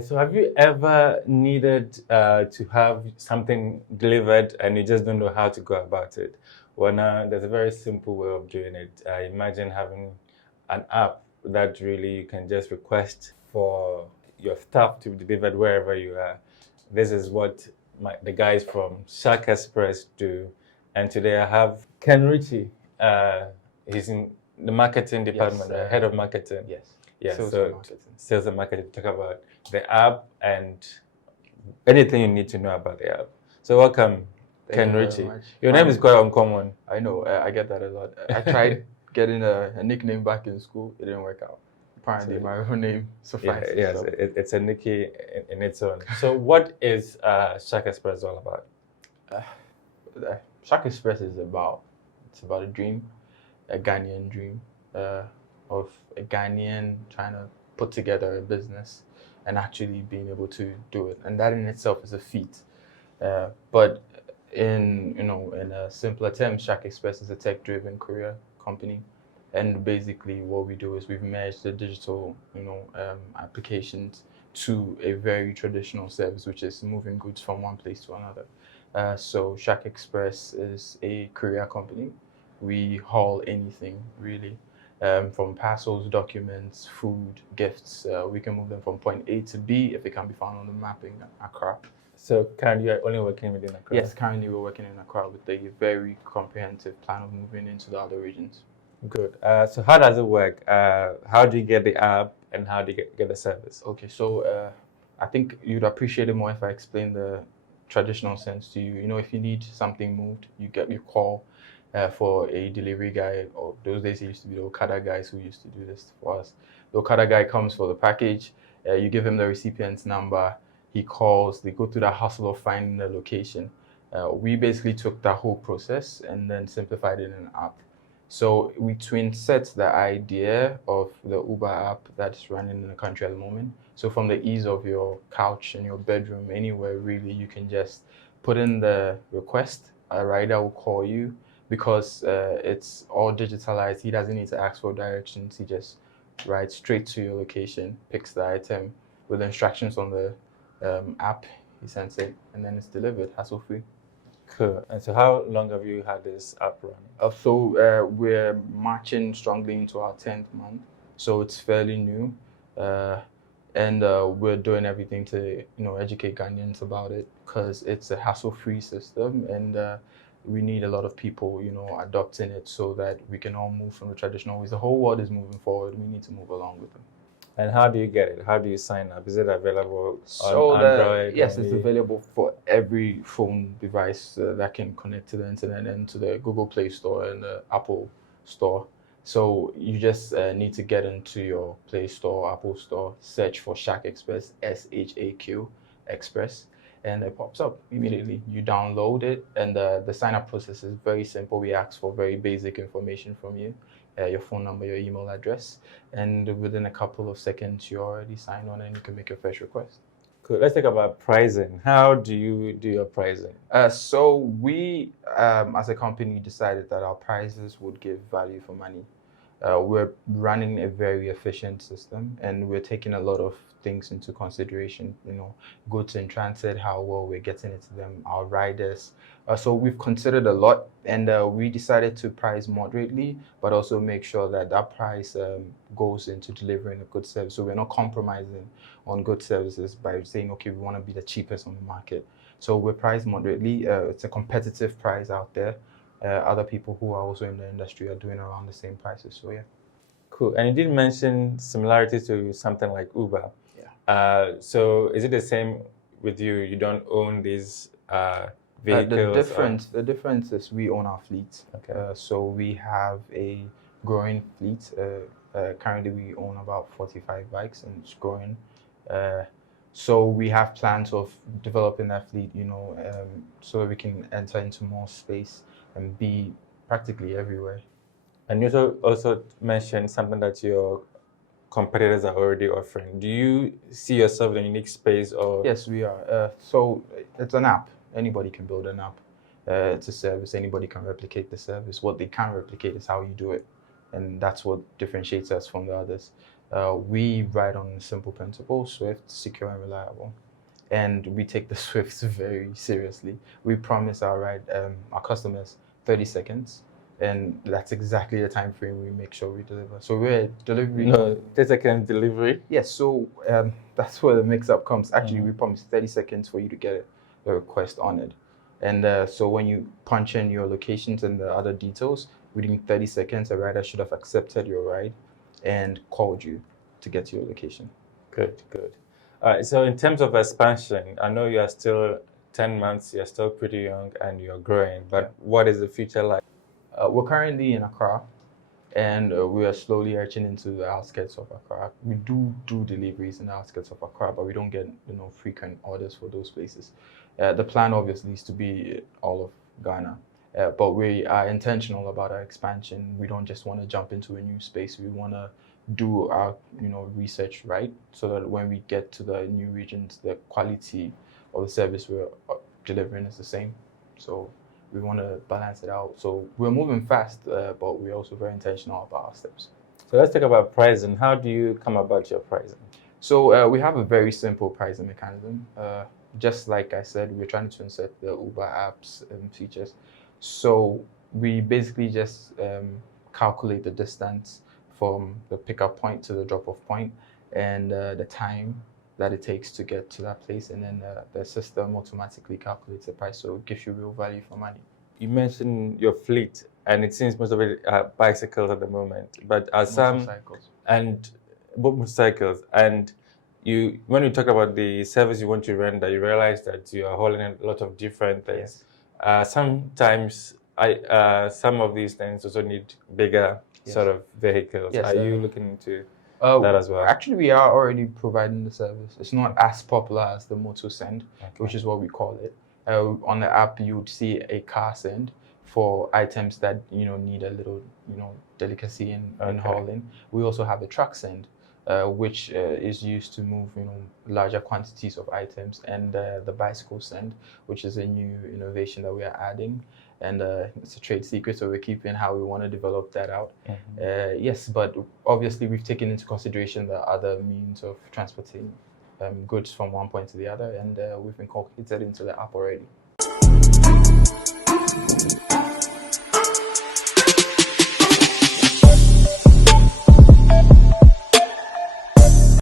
So have you ever needed to have something delivered and you just don't know how to go about it? Well, now there's a very simple way of doing it. Imagine having an app that really you can just request for your stuff to be delivered wherever you are. This is what the guys from Shaq Express do. And today I have Ken Ritchie. He's in the marketing department, the head of marketing. Yes. Yeah, Sales so and marketing. sales and marketing to talk about the app and anything you need to know about the app. So welcome, Ken Thank you Ritchie. very much. Your name is quite uncommon. I know, I get that a lot. I tried getting a nickname back in school. It didn't work out. Apparently, my own name suffices. Yes, so. it's a Nicky in its own. So what is Shaq Express all about? Shaq Express is about a dream, a Ghanaian dream, of a Ghanaian trying to put together a business and actually being able to do it, and that in itself is a feat. But in a simpler term, Shaq Express is a tech-driven courier company, and basically what we do is we've merged the digital applications to a very traditional service, which is moving goods from one place to another. So Shaq Express is a courier company. We haul anything really, from parcels, documents, food, gifts. We can move them from point A to B if it can be found on the map in Accra. So currently you're only working within Accra? Yes, currently we're working in Accra with a very comprehensive plan of moving into the other regions. Good. So how does it work? How do you get the app and how do you get the service? Okay, so I think you'd appreciate it more if I explain the traditional sense to you. You know, if you need something moved, you call for a delivery guy, or those days it used to be the Okada guys who used to do this for us. The Okada guy comes for the package, you give him the recipient's number, he calls, they go through the hustle of finding the location. We basically took that whole process and then simplified it in an app. So we twin set the idea of the Uber app that's running in the country at the moment. So from the ease of your couch in your bedroom, anywhere really, you can just put in the request, a rider will call you. Because it's all digitalized, he doesn't need to ask for directions. He just rides straight to your location, picks the item with instructions on the app, he sends it, and then it's delivered, hassle-free. Cool. And so how long have you had this app running? So we're marching strongly into our 10th month, so it's fairly new. And we're doing everything to educate Ghanaians about it, because it's a hassle-free system, and we need a lot of people adopting it so that we can all move from the traditional ways. The whole world is moving forward. We need to move along with them. And how do you get it? How do you sign up? Is it available on Android? Yes, it's available for every phone device that can connect to the internet and to the Google Play Store and the Apple Store. So you just need to get into your Play Store, Apple Store, search for Shaq Express, SHAQ Express, and it pops up immediately. You download it, and the sign-up process is very simple. We ask for very basic information from you, your phone number, your email address, and within a couple of seconds, you're already signed on and you can make your first request. Cool. Let's talk about pricing. How do you do your pricing? So we, as a company, decided that our prices would give value for money. We're running a very efficient system, and we're taking a lot of things into consideration, goods in transit, how well we're getting it to them, our riders. So we've considered a lot, and we decided to price moderately, but also make sure that that price goes into delivering a good service. So we're not compromising on good services by saying, okay, we want to be the cheapest on the market. So we're priced moderately. It's a competitive price out there. Other people who are also in the industry are doing around the same prices. So yeah. Cool. And you did mention similarities to something like Uber. Yeah. So is it the same with you? You don't own these vehicles? The difference is we own our fleet. Okay. So we have a growing fleet. Currently we own about 45 bikes, and it's growing. So we have plans of developing that fleet, so that we can enter into more space and be practically everywhere. And you also mentioned something that your competitors are already offering. Do you see yourself in a unique space, or? Yes, we are. So it's an app. Anybody can build an app. It's a service. Anybody can replicate the service. What they can't replicate is how you do it, and that's what differentiates us from the others. We ride on a simple principle: swift, secure, and reliable. And we take the Swifts very seriously. We promise our customers 30 seconds, and that's exactly the time frame we make sure we deliver. So we're a delivery. No, 10-second delivery. Yes, so that's where the mix-up comes. Actually, we promise 30 seconds for you to get a request honored. And so when you punch in your locations and the other details, within 30 seconds, a rider should have accepted your ride and called you to get to your location. Good, good. So in terms of expansion, I know you are still 10 months, you're still pretty young and you're growing, but what is the future like? We're currently in Accra, and we are slowly arching into the outskirts of Accra. We do deliveries in the outskirts of Accra, but we don't get frequent orders for those places. The plan obviously is to be all of Ghana, but we are intentional about our expansion. We don't just want to jump into a new space. We want to do our research right, so that when we get to the new regions, the quality of the service we're delivering is the same. So we want to balance it out. So we're moving fast, but we're also very intentional about our steps. So let's talk about pricing. How do you come about your pricing? So we have a very simple pricing mechanism. Just like I said, we're trying to insert the Uber apps features. So we basically just calculate the distance from the pickup point to the drop-off point, and the time that it takes to get to that place, and then the system automatically calculates the price, so it gives you real value for money. You mentioned your fleet, and it seems most of it are bicycles at the moment, but are some Motorcycles. and motorcycles. And when you talk about the service you want to render, you realize that you are hauling a lot of different things. Yes. Sometimes some of these things also need bigger sort of vehicles. Yes, are you looking into that as well? Actually, we are already providing the service. It's not as popular as the motor send, which is what we call it. On the app, you would see a car send for items that need a little delicacy in hauling. We also have a truck send, which is used to move larger quantities of items, and the bicycle send, which is a new innovation that we are adding. And it's a trade secret, so we're keeping how we want to develop that out. Yes, but obviously we've taken into consideration the other means of transporting goods from one point to the other, and we've incorporated into the app already.